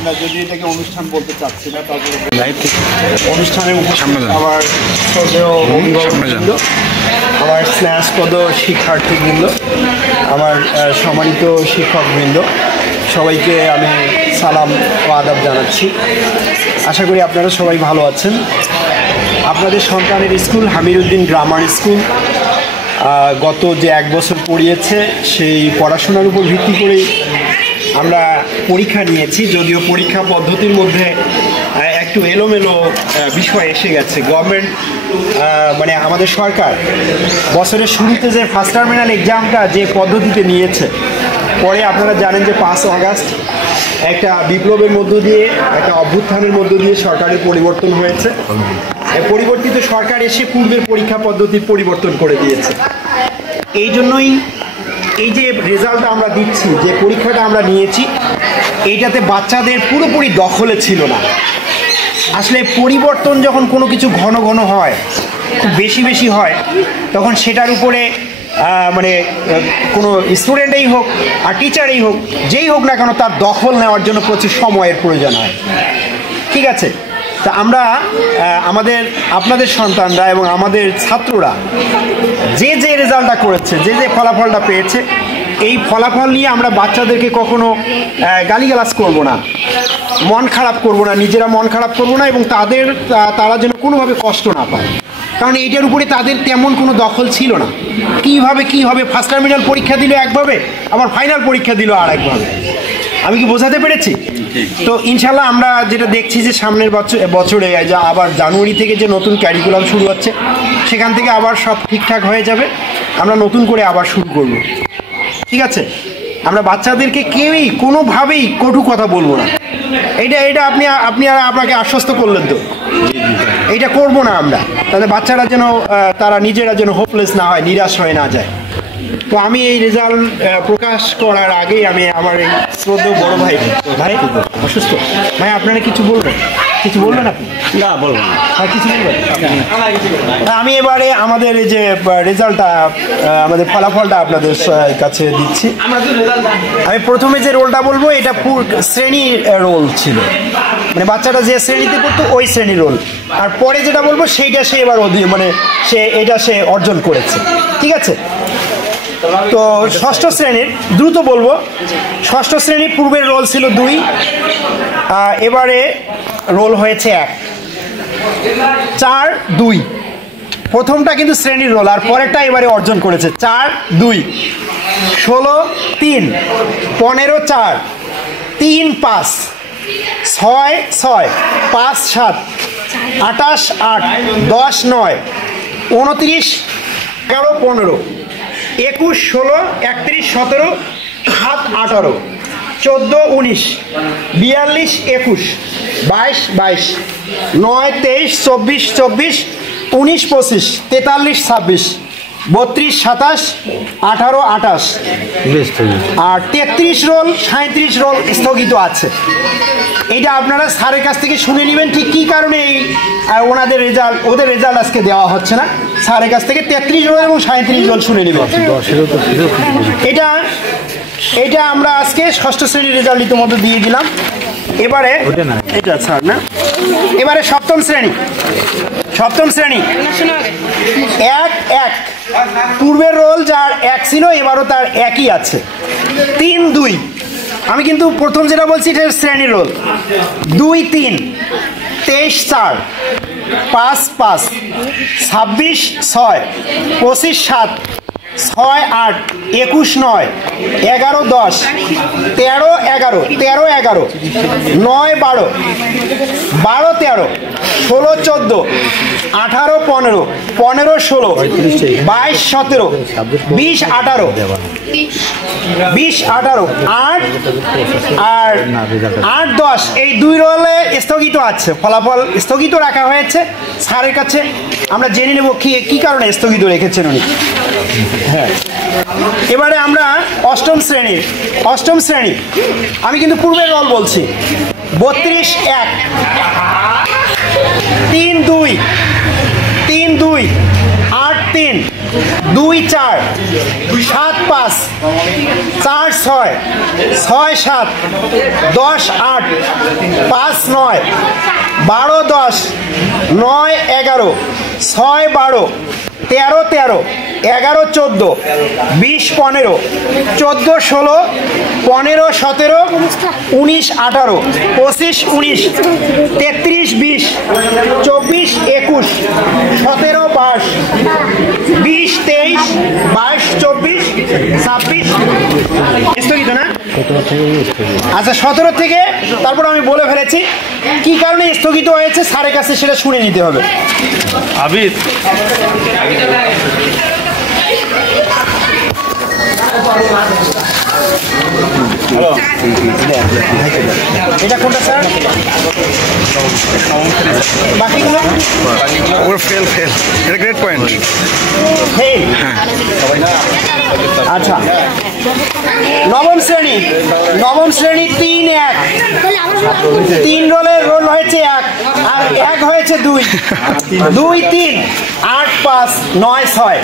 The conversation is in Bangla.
আমরা যদি এটাকে অনুষ্ঠান বলতে চাচ্ছি না, তারপরে অনুষ্ঠানের আমার আমার স্নেহাস্পদ শিক্ষার্থীবৃন্দ, আমার সম্মানিত শিক্ষকবৃন্দ, সবাইকে আমি সালাম ও আদাব জানাচ্ছি। আশা করি আপনারা সবাই ভালো আছেন। আপনাদের সন্তানের স্কুল হামিরউদ্দিন গ্রামার স্কুল গত যে 1 বছর পড়িয়েছে, সেই পড়াশোনার উপর ভিত্তি করেই আমরা পরীক্ষা নিয়েছি। যদিও পরীক্ষা পদ্ধতির মধ্যে একটু এলোমেলো বিষয় এসে গেছে। গভর্নমেন্ট মানে আমাদের সরকার বছরের শুরুতে যে ফার্স্ট টার্মিনাল এক্সামটা যে পদ্ধতিতে নিয়েছে, পরে আপনারা জানেন যে 5 আগস্ট একটা বিপ্লবের মধ্য দিয়ে, একটা অভ্যুত্থানের মধ্য দিয়ে সরকারের পরিবর্তন হয়েছে। পরিবর্তিত সরকার এসে পূর্বের পরীক্ষা পদ্ধতির পরিবর্তন করে দিয়েছে। এই জন্যই এই যে রেজাল্টটা আমরা দিচ্ছি, যে পরীক্ষাটা আমরা নিয়েছি, এইটাতে বাচ্চাদের পুরোপুরি দখলে ছিল না। আসলে পরিবর্তন যখন কোনো কিছু ঘন ঘন হয়, খুব বেশি বেশি হয়, তখন সেটার উপরে মানে কোনো স্টুডেন্টেই হোক আর টিচারেই হোক, যেই হোক না কেন, তার দখল নেওয়ার জন্য প্রচুর সময়ের প্রয়োজন হয়। ঠিক আছে, তা আমরা আপনাদের সন্তানরা এবং আমাদের ছাত্ররা যে যে রেজাল্টটা করেছে, যে যে ফলাফলটা পেয়েছে, এই ফলাফল নিয়ে আমরা বাচ্চাদেরকে কখনো গালিগালাজ করব না, মন খারাপ করব না, নিজেরা মন খারাপ করব না, এবং তারা যেন কোনোভাবে কষ্ট না পায়। কারণ এইটার উপরে তাদের তেমন কোনো দখল ছিল না। কী হবে ফার্স্ট টার্মিনাল পরীক্ষা দিল একভাবে, আবার ফাইনাল পরীক্ষা দিল আর একভাবে। আমি কি বোঝাতে পেরেছি? তো ইনশাল্লাহ আমরা যেটা দেখছি যে সামনের বছরে যা আবার জানুয়ারি থেকে যে নতুন ক্যারিকুলাম শুরু হচ্ছে, সেখান থেকে আবার সব ঠিকঠাক হয়ে যাবে। আমরা নতুন করে আবার শুরু করব। ঠিক আছে, আমরা বাচ্চাদেরকে কেউই কোনোভাবেই কটু কথা বলবো না। এটা আপনাকে আশ্বস্ত করলেন তো? এইটা করব না আমরা, তাদের বাচ্চারা যেন তারা নিজেরা যেন হোপলেস না হয়, নিরাশ হয়ে না যায়। তো আমি এই রেজাল্ট প্রকাশ করার আগেই আমি আমার এই শ্রদ্ধেয় বড় ভাই অসুস্থ ভাই, আপনারা কিছু বলবেন? আপনি? না, বলবেন না, কিছু বলবেন? আমি এবারে আমাদের এই যে রেজাল্টটা, আমাদের ফলাফলটা আপনাদের কাছে দিচ্ছি। আমি প্রথমে যে রোলটা বলবো, এটা শ্রেণীর রোল ছিল, মানে বাচ্চাটা যে শ্রেণীতে পড়তো ওই শ্রেণীর রোল। আর পরে যেটা বলবো সেইটা সে এবার সে অর্জন করেছে। ঠিক আছে, তো ষষ্ঠ শ্রেণীর দ্রুত বলবো। ষষ্ঠ শ্রেণীর পূর্বের রোল ছিল 2, এবারে রোল হয়েছে 1। 4, 2 প্রথমটা কিন্তু শ্রেণীর রোল, আর পরেরটা এবারে অর্জন করেছে। 4, 2 16, 3 15, 4 3, 5 6, 6 5, 7 28, 8 10, 9 29, 11, 15 21, 16 31, 17 7, 18 14, 19 42, 21 22, 22 9, 23 24 24 19, 25 43, 26 32, 27 18, 28 আর 33 রোল 37 রোল স্থগিত আছে। এইটা আপনারা স্যারের কাছ থেকে শুনে নেবেন ঠিক কী কারণে ওদের রেজাল্ট আজকে দেওয়া হচ্ছে না। স্যারের কাছ থেকে 33 রোল এবং 37 রোল শুনে নেবেন। এটা আমরা আজকে ষষ্ঠ শ্রেণীর রেজাল্ট ইতিমধ্যে দিয়ে দিলাম। এবারে এটা স্যার না, এবারে সপ্তম শ্রেণী 1, 1 পূর্বের রোল যার 1 ছিল, এবারও তার 1ই আছে। 3, 2 আমি কিন্তু প্রথম যেটা বলছি এটা শ্রেণীর রোল। 2, 3 23, 4 5, 5 26, 6 25, 7 6, 8 21, 9 11, 10 13, 11 13, 11 9, 12 12, 13 16, 14 18, 15 15, 16 22, 17 20, 18 20, 18 8 আর 8, 10 এই 2 রোলে স্থগিত আছে। ফলাফল স্থগিত রাখা হয়েছে স্যারের কাছে। আমরা জেনে নেব কি কারণে স্থগিত রেখেছেন উনি। হ্যাঁ, এবারে আমরা অষ্টম শ্রেণী আমি কিন্তু পূর্বের রোল বলছি। 32, 1 3, 2 8, 1-3, 2-4, 7-5, 4-6, 6-7, 10-8, 5-9, 12-10, 9-11, 6-12, 13-13, 11-14, 20-15, 14-16, 15-17, 19-18, 25-19, 33-20, 24-21, 17-22, 20-23, 22-24, 26 স্থগিত না? আচ্ছা 17 থেকে তারপর আমি বলে ফেলেছি কি কারণে স্থগিত হয়েছে, স্যারের কাছে সেটা শুনে নিতে হবে। আবিদ এটা কোনটা স্যার? বাকিগুলো ওর ফেল এটা গ্রেট পয়েন্ট। ফেল। আচ্ছা নবম শ্রেণী 3-1, 3 রোলের রোল হয়েছে 1 আর 1 হয়েছে 2, 2-3, 8-5, 9-6।